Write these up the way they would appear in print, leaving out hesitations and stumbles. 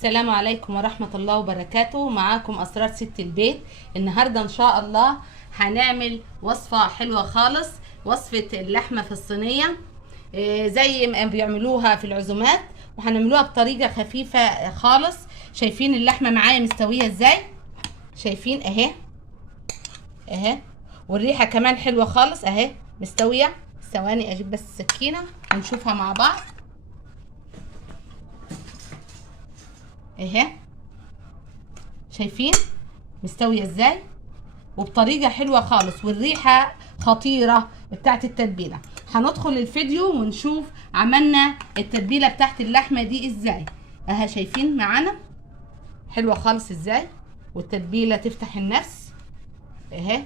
السلام عليكم ورحمة الله وبركاته. معاكم أسرار ست البيت. النهاردة إن شاء الله هنعمل وصفة حلوة خالص، وصفة اللحمة في الصينية زي ما بيعملوها في العزومات، وهنعملوها بطريقة خفيفة خالص. شايفين اللحمة معايا مستوية ازاي؟ شايفين اهي اهي، والريحة كمان حلوة خالص اهي مستوية. ثواني اجيب بس السكينة ونشوفها مع بعض اهي. شايفين مستويه ازاي وبطريقه حلوه خالص، والريحه خطيره بتاعت التتبيله. هندخل الفيديو ونشوف عملنا التتبيله بتاعت اللحمه دي ازاي اهي. شايفين معانا حلوه خالص ازاي، والتتبيله تفتح النفس اهي.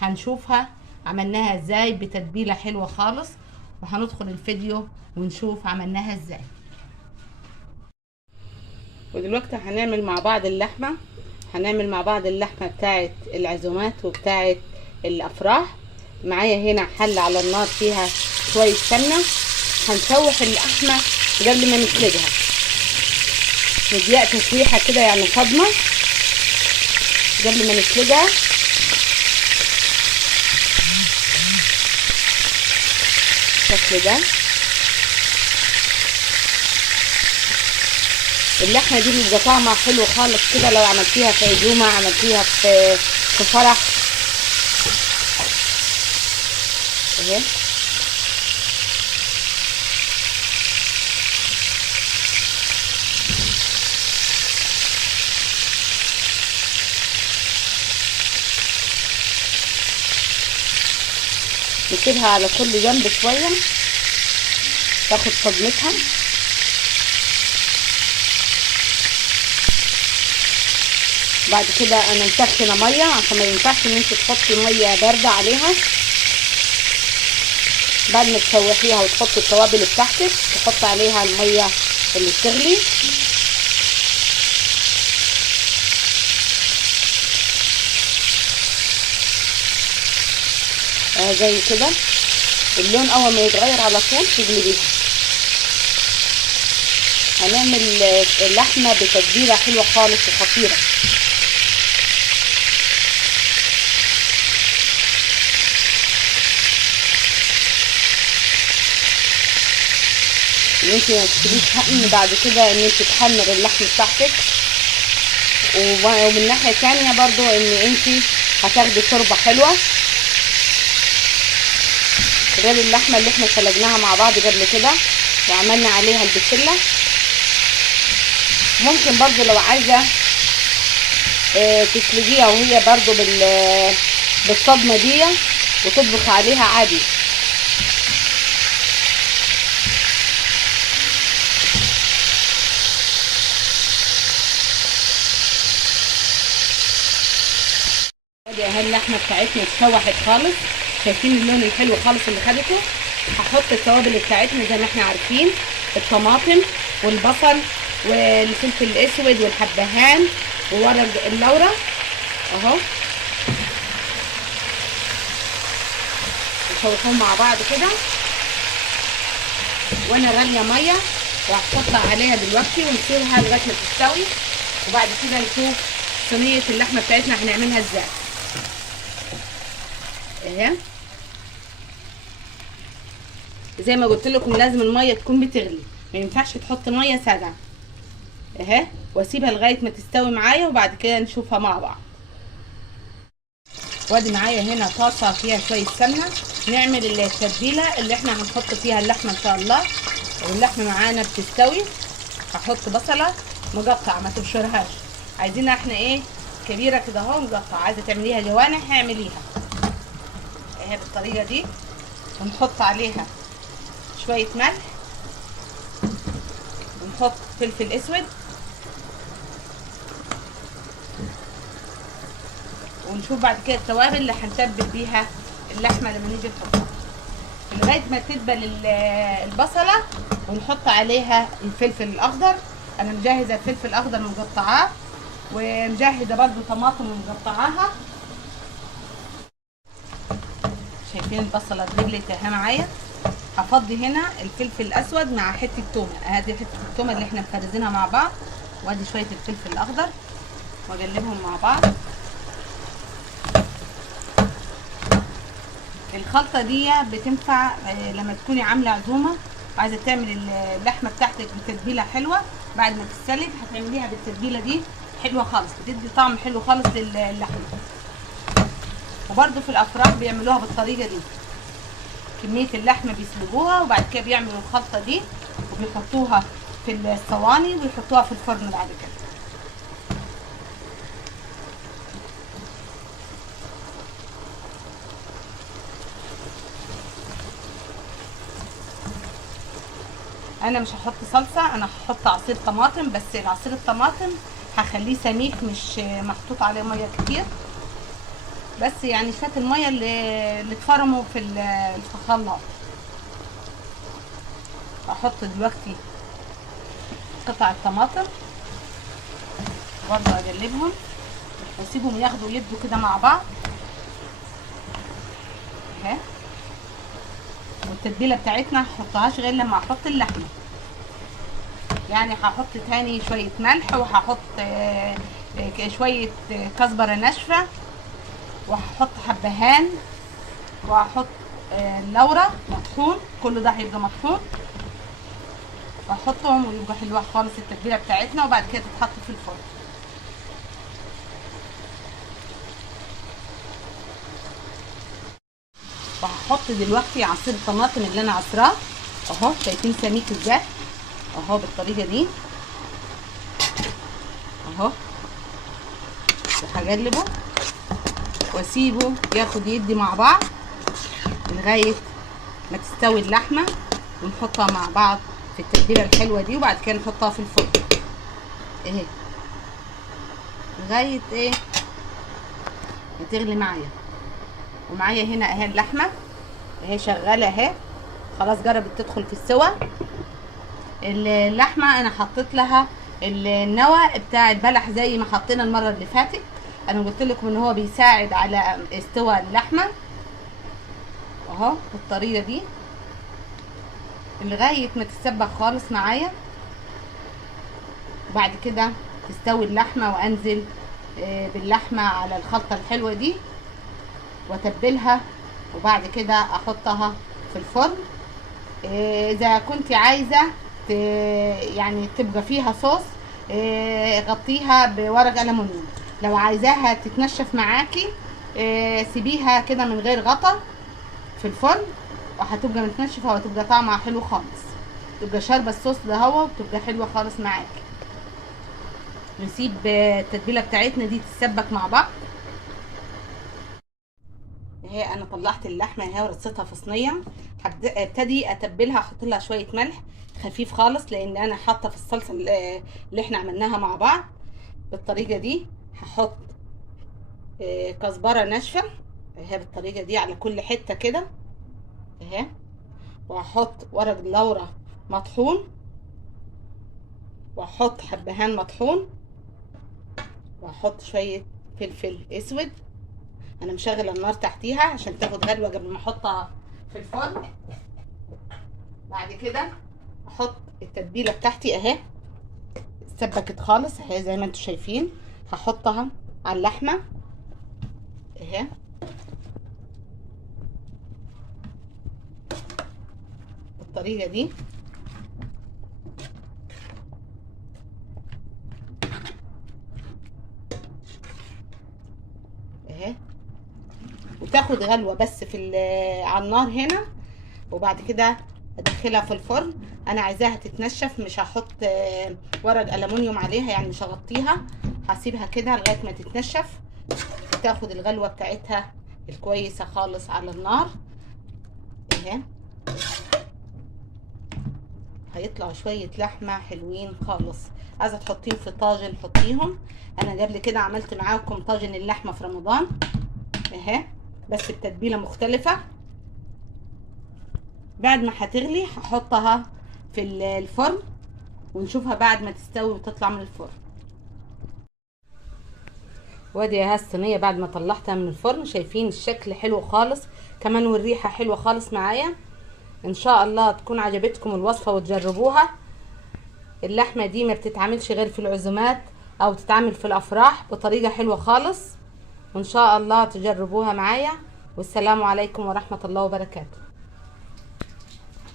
هنشوفها عملناها ازاي بتتبيله حلوه خالص، وهندخل الفيديو ونشوف عملناها ازاي. ودلوقتي هنعمل مع بعض اللحمة، هنعمل مع بعض اللحمة بتاعت العزومات وبتاعت الأفراح. معايا هنا حلة على النار فيها شوية سمنة. هنشوح اللحمة قبل ما نسلقها، نديها تشويحة كده يعني صدمة قبل ما نسلقها. بالشكل ده. اللحمه دي بيبقى طعمها حلو خالص كده لو عملتيها في عزومه، عملتيها في فرح اهي. نسيبها على كل جنب شويه تاخد صدمتها. بعد كده انا مسخنه ميه عشان ما ينفعش ان انت تحطي ميه بارده عليها. بعد ما تشوحيها وتحطي التوابل بتاعتك تحطي عليها الميه اللي بتغلي. زي كده اللون اول ما يتغير على طول تقلبيها. هنعمل اللحمه بتتبيله حلوه خالص وخطيره. ان انت ما تسيبيش حقن بعد كده ان انت تحمر اللحم بتاعتك. ومن ناحيه تانية برضو ان انت هتاخدي شوربه حلوه غير اللحمه اللي احنا سلقناها مع بعض قبل كده وعملنا عليها البسله. ممكن برضو لو عايزه تسلقيها وهي برضو بالصدمه دي وتطبخ عليها عادي. اهي اللحمه بتاعتنا اتشوحت خالص. شايفين اللون الحلو خالص اللي خدته. هحط التوابل بتاعتنا زي ما احنا عارفين، الطماطم والبصل والفلفل الاسود والحبهان وورق اللورة اهو. نشوحهم مع بعض كده. وانا غاليه ميه وهحطها عليها دلوقتي ونسيبها لغايه ما تستوي، وبعد كده نشوف صينيه اللحمه بتاعتنا هنعملها ازاي اهي. زي ما قلت لكم لازم الميه تكون بتغلي، ما ينفعش تحط ميه ساقعه اهي. واسيبها لغايه ما تستوي معايا وبعد كده نشوفها مع بعض. وادي معايا هنا طاسه فيها شويه سمنه. نعمل التتبيله اللي احنا هنحط فيها اللحمه ان شاء الله. واللحمه معانا بتستوي هحط بصله مقطعه ما تبشرهاش، عايزينها احنا ايه كبيره كده اهو مقطعه. عايزه تعمليها جوانح اعمليها اهي بالطريقه دي. ونحط عليها شويه ملح ونحط فلفل اسود ونشوف بعد كده التوابل اللي هنتبل بيها اللحمه لما نيجي نحطها لغايه ما تدبل البصله. ونحط عليها الفلفل الاخضر. انا مجهزه الفلفل الاخضر مقطعاه، ومجهزه برده طماطم ومقطعاها. شايفين البصله دبلت اهي معايا. هفضي هنا الفلفل الاسود مع حته تومه. ادي حته التومه اللي احنا مفرزينها مع بعض وادي شويه الفلفل الاخضر واقلبهم مع بعض. الخلطه دي بتنفع لما تكوني عامله عزومه وعايزه تعمل اللحمه بتاعتك بتتبيله حلوه. بعد ما تتسلق هتعمليها بالتتبيله دي حلوه خالص، بتدي طعم حلو خالص للحمه. وبرده في الافراح بيعملوها بالطريقه دي، كميه اللحمه بيسلقوها وبعد كده بيعملوا الخلطه دي وبيحطوها في الصواني ويحطوها في الفرن بعد كده. انا مش هحط صلصه، انا هحط عصير طماطم، بس العصير الطماطم هخليه سميك مش محطوط عليه ميه كتير، بس يعني شويه الميه اللي اتفرموا في الخلاط. هحط دلوقتي قطع الطماطم برضه اقلبهم واسيبهم ياخدوا يدوا كده مع بعض اهي. والتتبيله بتاعتنا هحطهاش غير لما احط اللحمه، يعني هحط تاني شويه ملح وهحط شويه كزبره ناشفه وهحط حبهان وهحط لورا مطحون، كل ده هيبقى مطحون واحطهم ويبقى حلوه خالص التتبيله بتاعتنا. وبعد كده تتحط في الفرن. وهحط دلوقتي عصير الطماطم اللي انا عصراه اهو، شايفين سميك ازاي اهو بالطريقه دي اهو. وهقلبه واسيبه ياخد يدي مع بعض لغايه ما تستوي اللحمه ونحطها مع بعض في التتبيله الحلوه دي. وبعد كده نحطها في الفرن اهي لغايه ايه ما تغلي معايا. ومعايا هنا اهي اللحمه اهي شغاله اهي خلاص جربت تدخل في السوا. اللحمه انا حطيت لها النوى بتاع البلح زي ما حطينا المره اللي فاتت، انا قلت لكم ان هو بيساعد على استوى اللحمه اهو بالطريقه دي لغايه ما تتسبك خالص معايا. وبعد كده تستوي اللحمه وانزل باللحمه على الخلطه الحلوه دي واتبلها وبعد كده احطها في الفرن. اذا كنت عايزه يعني تبقى فيها صوص غطيها بورق ألمونيوم، لو عايزاها تتنشف معاكي سيبيها كده من غير غطا في الفرن وهتبقى متنشفه وهتبقى طعمها حلو خالص، تبقى شاربه الصوص ده هو وتبقى حلوه خالص معاكي. نسيب التتبيله بتاعتنا دي تتسبك مع بعض اهي. انا طلعت اللحمه اهي ورصيتها في صينيه، ابتدي اتبلها، احط لها شويه ملح خفيف خالص لان انا حاطه في الصلصه اللي احنا عملناها مع بعض بالطريقه دي. هحط كزبره ناشفه اهي بالطريقه دي على كل حته كده اهي، وهحط ورق لورا مطحون وهحط حبهان مطحون وهحط شويه فلفل اسود. انا مشغله النار تحتيها عشان تاخد غلوه قبل ما احطها في الفرن. بعد كده احط التتبيله بتاعتي اهي اتسبكت خالص اهي زي ما انتم شايفين، هحطها على اللحمه اهي بالطريقه دي اهي، وتاخد غلوه بس في على النار هنا. وبعد كده ادخلها في الفرن. انا عايزاها تتنشف، مش هحط ورق ألمونيوم عليها، يعني مش هغطيها، هسيبها كده لغايه ما تتنشف وتاخد الغلوه بتاعتها الكويسه خالص على النار اهي. هيطلعوا شويه لحمه حلوين خالص. عايزه تحطيهم في طاجن حطيهم، انا قبل كده عملت معاكم طاجن اللحمه في رمضان اهي بس بتتبيله مختلفه. بعد ما هتغلي هحطها في الفرن ونشوفها بعد ما تستوي وتطلع من الفرن. وادي اهي الصينيه بعد ما طلعتها من الفرن، شايفين الشكل حلو خالص كمان والريحه حلوه خالص معايا. ان شاء الله تكون عجبتكم الوصفه وتجربوها. اللحمة دي ما بتتعملش غير في العزومات او تتعمل في الافراح بطريقة حلوة خالص، وان شاء الله تجربوها معايا. والسلام عليكم ورحمة الله وبركاته.